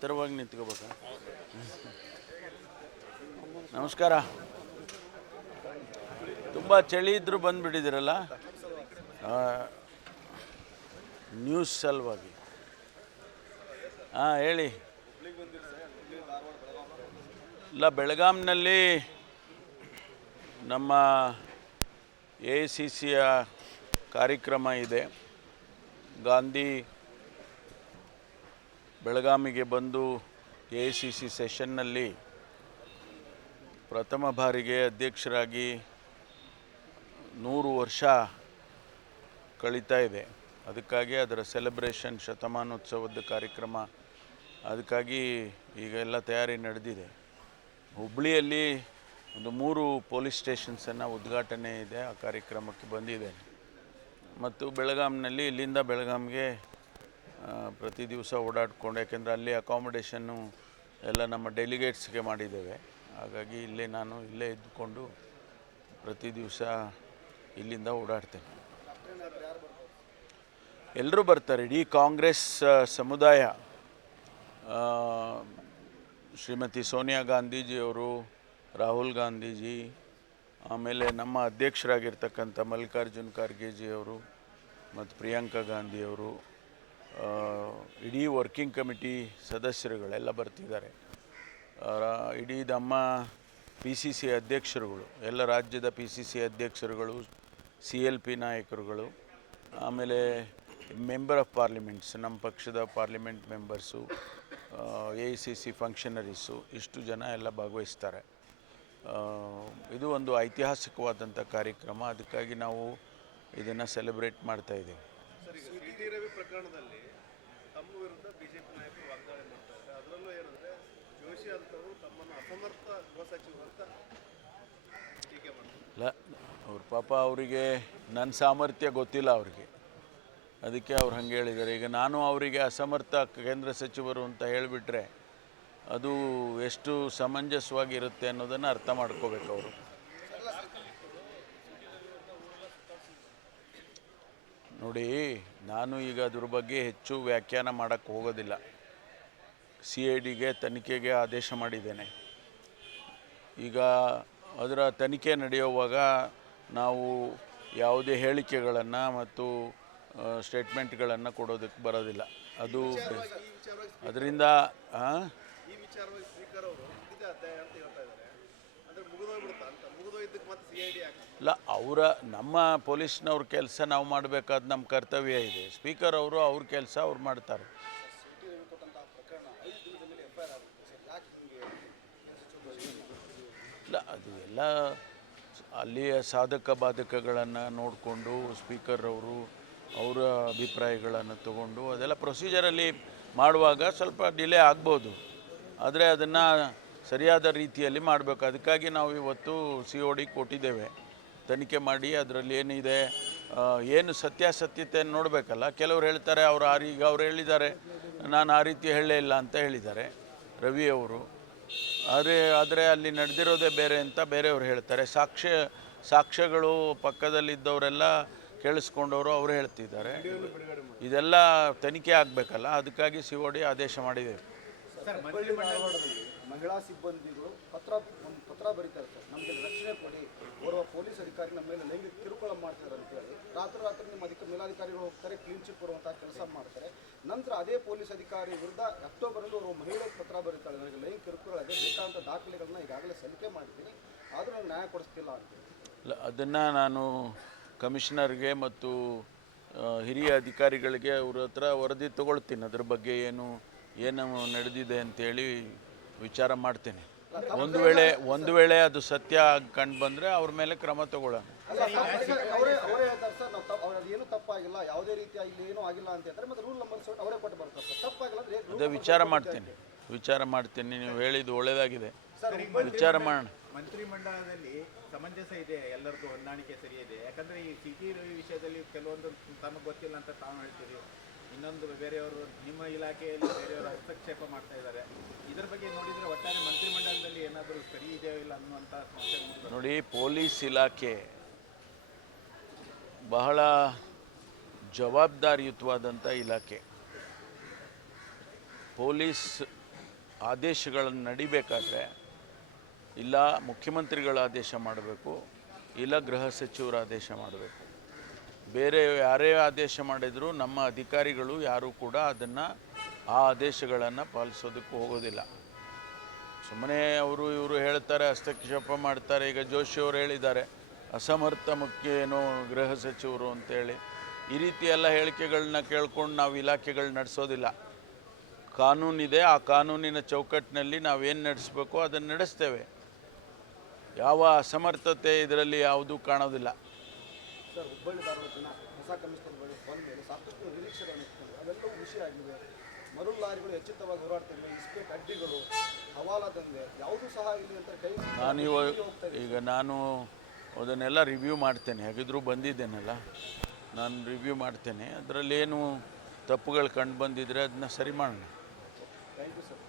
ಎತ್ತರವಾಗಿ ನಿಂತ್ಕೋಬೇಕಾ ನಮಸ್ಕಾರ ತುಂಬ ಚಳಿ ಇದ್ದರೂ ಬಂದುಬಿಟ್ಟಿದ್ದೀರಲ್ಲ ನ್ಯೂಸ್ ಸಲುವಾಗಿ ಹಾಂ ಹೇಳಿ ಇಲ್ಲ ಬೆಳಗಾಂನಲ್ಲಿ ನಮ್ಮ ಎ ಸಿ ಸಿಯ ಕಾರ್ಯಕ್ರಮ ಇದೆ ಗಾಂಧಿ ಬೆಳಗಾವಿಗೆ ಬಂದು ಎ ಸಿ ಸಿ ಸೆಷನ್ನಲ್ಲಿ ಪ್ರಥಮ ಬಾರಿಗೆ ಅಧ್ಯಕ್ಷರಾಗಿ ನೂರು ವರ್ಷ ಕಳೀತಾ ಇದೆ ಅದಕ್ಕಾಗಿ ಅದರ ಸೆಲೆಬ್ರೇಷನ್ ಶತಮಾನೋತ್ಸವದ ಕಾರ್ಯಕ್ರಮ ಅದಕ್ಕಾಗಿ ಈಗ ಎಲ್ಲ ತಯಾರಿ ನಡೆದಿದೆ ಹುಬ್ಬಳ್ಳಿಯಲ್ಲಿ ಒಂದು ಮೂರು ಪೊಲೀಸ್ ಸ್ಟೇಷನ್ಸನ್ನು ಉದ್ಘಾಟನೆ ಇದೆ ಆ ಕಾರ್ಯಕ್ರಮಕ್ಕೆ ಬಂದಿದೆ ಮತ್ತು ಬೆಳಗಾಂನಲ್ಲಿ ಇಲ್ಲಿಂದ ಬೆಳಗಾಮ್ಗೆ ಪ್ರತಿ ದಿವಸ ಓಡಾಡಿಕೊಂಡು ಯಾಕೆಂದರೆ ಅಲ್ಲಿ ಅಕಾಮಡೇಷನ್ನು ಎಲ್ಲ ನಮ್ಮ ಡೆಲಿಗೇಟ್ಸ್ಗೆ ಮಾಡಿದ್ದೇವೆ ಹಾಗಾಗಿ ಇಲ್ಲೇ ನಾನು ಇಲ್ಲೇ ಇದ್ದುಕೊಂಡು ಪ್ರತಿ ದಿವಸ ಇಲ್ಲಿಂದ ಓಡಾಡ್ತೇನೆ ಎಲ್ಲರೂ ಬರ್ತಾರೆ ಇಡೀ ಕಾಂಗ್ರೆಸ್ ಸಮುದಾಯ ಶ್ರೀಮತಿ ಸೋನಿಯಾ ಗಾಂಧೀಜಿಯವರು ರಾಹುಲ್ ಗಾಂಧೀಜಿ ಆಮೇಲೆ ನಮ್ಮ ಅಧ್ಯಕ್ಷರಾಗಿರ್ತಕ್ಕಂಥ ಮಲ್ಲಿಕಾರ್ಜುನ್ ಖರ್ಗೆಜಿಯವರು ಮತ್ತು ಪ್ರಿಯಾಂಕಾ ಗಾಂಧಿಯವರು ಇಡೀ ವರ್ಕಿಂಗ್ ಕಮಿಟಿ ಸದಸ್ಯರುಗಳೆಲ್ಲ ಬರ್ತಿದ್ದಾರೆ ಇಡೀ ನಮ್ಮ ಪಿ ಸಿ ಸಿ ಅಧ್ಯಕ್ಷರುಗಳು ಎಲ್ಲ ರಾಜ್ಯದ ಪಿ ಸಿ ಸಿ ಅಧ್ಯಕ್ಷರುಗಳು ಸಿ ಎಲ್ ಪಿ ನಾಯಕರುಗಳು ಆಮೇಲೆ ಮೆಂಬರ್ ಆಫ್ ಪಾರ್ಲಿಮೆಂಟ್ಸ್ ನಮ್ಮ ಪಕ್ಷದ parliament members A I C C functionaries ಇಷ್ಟು ಜನ ಎಲ್ಲ ಭಾಗವಹಿಸ್ತಾರೆ ಇದು ಒಂದು ಐತಿಹಾಸಿಕವಾದಂಥ ಕಾರ್ಯಕ್ರಮ ಅದಕ್ಕಾಗಿ ನಾವು ಇದನ್ನು ಸೆಲೆಬ್ರೇಟ್ ಮಾಡ್ತಾಯಿದ್ದೀವಿ ಪ್ರಕರಣದಲ್ಲಿ ತಮ್ಮ ವಿರುದ್ಧ ಬಿಜೆಪಿ ಮಾಡ್ತಾರೆ ಜೋಶಿ ಅಸಮರ್ಥ ಅಂತ ಟೀಕೆ ಮಾಡ್ತಾರೆ ಅವ್ರ ಪಾಪ ಅವರಿಗೆ ನನ್ನ ಸಾಮರ್ಥ್ಯ ಗೊತ್ತಿಲ್ಲ ಅವರಿಗೆ ಅದಕ್ಕೆ ಅವ್ರು ಹಂಗೆ ಹೇಳಿದ್ದಾರೆ ಈಗ ನಾನು ಅವರಿಗೆ ಅಸಮರ್ಥ ಕೇಂದ್ರ ಸಚಿವರು ಅಂತ ಹೇಳಿಬಿಟ್ರೆ ಅದು ಎಷ್ಟು ಸಮಂಜಸವಾಗಿರುತ್ತೆ ಅನ್ನೋದನ್ನು ಅರ್ಥ ಮಾಡ್ಕೋಬೇಕು ಅವರು ನೋಡಿ ನಾನು ಈಗ ಅದ್ರ ಬಗ್ಗೆ ಹೆಚ್ಚು ವ್ಯಾಖ್ಯಾನ ಮಾಡೋಕ್ಕೆ ಹೋಗೋದಿಲ್ಲ ಸಿ ಐ ಡಿಗೆ ತನಿಖೆಗೆ ಆದೇಶ ಮಾಡಿದ್ದೇನೆ ಈಗ ಅದರ ತನಿಖೆ ನಡೆಯುವಾಗ ನಾವು ಯಾವುದೇ ಹೇಳಿಕೆಗಳನ್ನು ಮತ್ತು ಸ್ಟೇಟ್ಮೆಂಟ್ಗಳನ್ನು ಕೊಡೋದಕ್ಕೆ ಬರೋದಿಲ್ಲ ಅದು ಅದರಿಂದ ಇಲ್ಲ ಅವರ ನಮ್ಮ ಪೊಲೀಸ್ನವ್ರ ಕೆಲಸ ನಾವು ಮಾಡಬೇಕಾದ ನಮ್ಮ ಕರ್ತವ್ಯ ಇದೆ ಸ್ಪೀಕರ್ ಅವರು ಅವ್ರ ಕೆಲಸ ಅವ್ರು ಮಾಡ್ತಾರೆ ಇಲ್ಲ ಅದು ಎಲ್ಲ ಅಲ್ಲಿಯ ಸಾಧಕ ಬಾಧಕಗಳನ್ನು ನೋಡಿಕೊಂಡು ಸ್ಪೀಕರ್ ಅವರು ಅವರ ಅಭಿಪ್ರಾಯಗಳನ್ನು ತಗೊಂಡು ಅದೆಲ್ಲ ಪ್ರೊಸೀಜರಲ್ಲಿ ಮಾಡುವಾಗ ಸ್ವಲ್ಪ ಡಿಲೇ ಆಗ್ಬೋದು ಆದರೆ ಅದನ್ನು ಸರಿಯಾದ ರೀತಿಯಲ್ಲಿ ಮಾಡಬೇಕು ಅದಕ್ಕಾಗಿ ನಾವು ಇವತ್ತು ಸಿ ಒ ಡಿ ಕೊಟ್ಟಿದ್ದೇವೆ ತನಿಖೆ ಮಾಡಿ ಅದರಲ್ಲಿ ಏನಿದೆ ಏನು ಸತ್ಯಾಸತ್ಯತೆ ನೋಡಬೇಕಲ್ಲ ಕೆಲವರು ಹೇಳ್ತಾರೆ ಅವರು ಆ ಈಗ ಅವ್ರು ಹೇಳಿದ್ದಾರೆ ನಾನು ಆ ರೀತಿ ಹೇಳೇ ಇಲ್ಲ ಅಂತ ಹೇಳಿದ್ದಾರೆ ರವಿಯವರು ಆದರೆ ಆದರೆ ಅಲ್ಲಿ ನಡೆದಿರೋದೇ ಬೇರೆ ಅಂತ ಬೇರೆಯವರು ಹೇಳ್ತಾರೆ ಸಾಕ್ಷ್ಯ ಸಾಕ್ಷ್ಯಗಳು ಪಕ್ಕದಲ್ಲಿದ್ದವರೆಲ್ಲ ಕೇಳಿಸ್ಕೊಂಡವರು ಅವರು ಹೇಳ್ತಿದ್ದಾರೆ ಇದೆಲ್ಲ ತನಿಖೆ ಆಗಬೇಕಲ್ಲ ಅದಕ್ಕಾಗಿ ಸಿ ಒ ಡಿ ಆದೇಶ ಮಾಡಿದೆ ಪತ್ರ ಬರೀತಾರೆ ಸರ್ ನಮಗೆ ರಕ್ಷಣೆ ಕೊಡಿ ಓರ್ವ ಪೊಲೀಸ್ ಅಧಿಕಾರಿ ನಮ್ಮ ಮೇಲೆ ಲೈಂಗಿಕ ಕಿರುಕುಳ ಮಾಡ್ತಾರೆ ಅಂತ ಹೇಳಿ ರಾತ್ರಿ ರಾತ್ರಿ ನಿಮ್ಮ ಅಧಿಕ ಮೇಲಾಧಿಕಾರಿಗಳು ಹೋಗ್ತಾರೆ ಕ್ಲೀನ್ ಚಿಟ್ ಬರುವಂತಹ ಕೆಲಸ ಮಾಡ್ತಾರೆ ನಂತರ ಅದೇ ಪೊಲೀಸ್ ಅಧಿಕಾರಿ ವಿರುದ್ಧ ಅಕ್ಟೋಬರ್ನಲ್ಲಿ ಓರ್ವ ಮಹಿಳೆ ಪತ್ರ ಬರೀತಾಳೆ ನನಗೆ ಲೈಂಗಿಕ ಕಿರುಕುಳ ಅದೇ ಬೇಕಾದಂಥ ದಾಖಲೆಗಳನ್ನ ಈಗಾಗಲೇ ಸಲ್ಲಿಕೆ ಮಾಡ್ತೀನಿ ಆದರೂ ನ್ಯಾಯ ಕೊಡಿಸ್ತಿಲ್ಲ ಅಂತ ಅದನ್ನು ನಾನು ಕಮಿಷನರ್ಗೆ ಮತ್ತು ಹಿರಿಯ ಅಧಿಕಾರಿಗಳಿಗೆ ಅವ್ರ ಹತ್ರ ವರದಿ ತಗೊಳ್ತೀನಿ ಅದ್ರ ಬಗ್ಗೆ ಏನು ಏನು ನಡೆದಿದೆ ಅಂತೇಳಿ ವಿಚಾರ ಮಾಡ್ತೇನೆ ಒಂದು ವೇಳೆ ಒಂದು ವೇಳೆ ಅದು ಸತ್ಯ ಕಂಡು ಬಂದ್ರೆ ಅವ್ರ ಮೇಲೆ ಕ್ರಮ ತಗೊಳ್ಳೋಣ ವಿಚಾರ ಮಾಡ್ತೀನಿ ವಿಚಾರ ಮಾಡ್ತೀನಿ ನೀವು ಹೇಳಿದ್ದು ಒಳ್ಳೇದಾಗಿದೆ ವಿಚಾರ ಮಾಡೋಣ ಮಂತ್ರಿಮಂಡಲದಲ್ಲಿ ಸಮಂಜಸ ಇದೆ ಎಲ್ಲರಿಗೂ ಹೊಂದಾಣಿಕೆ ಸರಿ ಇದೆ ಯಾಕಂದ್ರೆ ಈ ಸಿಟಿ ರವಿ ವಿಷಯದಲ್ಲಿ ಕೆಲವೊಂದು ತಮಗೆ ಗೊತ್ತಿಲ್ಲ ಅಂತ ತಾವು ಹೇಳ್ತೀರಿ ಇನ್ನೊಂದು ಬೇರೆಯವರು ನಿಮ್ಮ ಇಲಾಖೆಯಲ್ಲಿ ಬೇರೆಯವರು ಹಸ್ತಕ್ಷೇಪ ಮಾಡ್ತಾ ಇದ್ದಾರೆ ಇದರ ಬಗ್ಗೆ ನೋಡಿದ್ರೆ ಒಟ್ಟಾರೆ ನೋಡಿ ಪೊಲೀಸ್ ಇಲಾಖೆ ಬಹಳ ಜವಾಬ್ದಾರಿಯುತವಾದಂಥ ಇಲಾಖೆ ಪೊಲೀಸ್ ಆದೇಶಗಳನ್ನು ನಡಿಬೇಕಾದ್ರೆ ಇಲ್ಲ ಮುಖ್ಯಮಂತ್ರಿಗಳ ಆದೇಶ ಮಾಡಬೇಕು ಇಲ್ಲ ಗೃಹ ಸಚಿವರ ಆದೇಶ ಮಾಡಬೇಕು ಬೇರೆ ಯಾರೇ ಆದೇಶ ಮಾಡಿದರೂ ನಮ್ಮ ಅಧಿಕಾರಿಗಳು ಯಾರೂ ಕೂಡ ಅದನ್ನು ಆ ಆದೇಶಗಳನ್ನು ಪಾಲಿಸೋದಕ್ಕೂ ಹೋಗೋದಿಲ್ಲ ಸುಮ್ಮನೆ ಅವರು ಇವರು ಹೇಳ್ತಾರೆ ಹಸ್ತಕ್ಷೇಪ ಮಾಡ್ತಾರೆ ಈಗ ಜೋಶಿ ಅವರು ಹೇಳಿದ್ದಾರೆ ಅಸಮರ್ಥ ಮುಖ್ಯ ಏನು ಗೃಹ ಸಚಿವರು ಅಂತೇಳಿ ಈ ರೀತಿ ಎಲ್ಲ ಹೇಳಿಕೆಗಳನ್ನ ಕೇಳ್ಕೊಂಡು ನಾವು ಇಲಾಖೆಗಳು ನಡೆಸೋದಿಲ್ಲ ಕಾನೂನಿದೆ ಆ ಕಾನೂನಿನ ಚೌಕಟ್ಟಿನಲ್ಲಿ ನಾವೇನು ನಡೆಸಬೇಕು ಅದನ್ನು ನಡೆಸ್ತೇವೆ ಯಾವ ಅಸಮರ್ಥತೆ ಇದರಲ್ಲಿ ಯಾವುದೂ ಕಾಣೋದಿಲ್ಲ ಸರ್ ಹುಬ್ಬಳ್ಳಿ ಮರಳು ಲಾರಿಗಳು ಹೆಚ್ಚಿತವಾಗಿ ಹೋರಾಡ್ತಿವೆ ಇಸ್ಪೇಟ್ ಕಡ್ಡಿಗಳು ಹವಾಲ ದಂಧೆ ಯಾವುದೂ ಸಹ ಇಲ್ಲಿ ಅಂತ ಕೈ ನಾನು ಈಗ ನಾನು ಅದನ್ನೆಲ್ಲ ರಿವ್ಯೂ ಮಾಡ್ತೇನೆ ಹೇಗಿದ್ರೂ ಬಂದಿದ್ದೇನಲ್ಲ ನಾನು ರಿವ್ಯೂ ಮಾಡ್ತೇನೆ ಅದರಲ್ಲಿ ಏನು ತಪ್ಪುಗಳು ಕಂಡು ಬಂದಿದ್ರೆ ಅದನ್ನ ಸರಿ ಮಾಡೋಣ ಥ್ಯಾಂಕ್ ಯು ಸರ್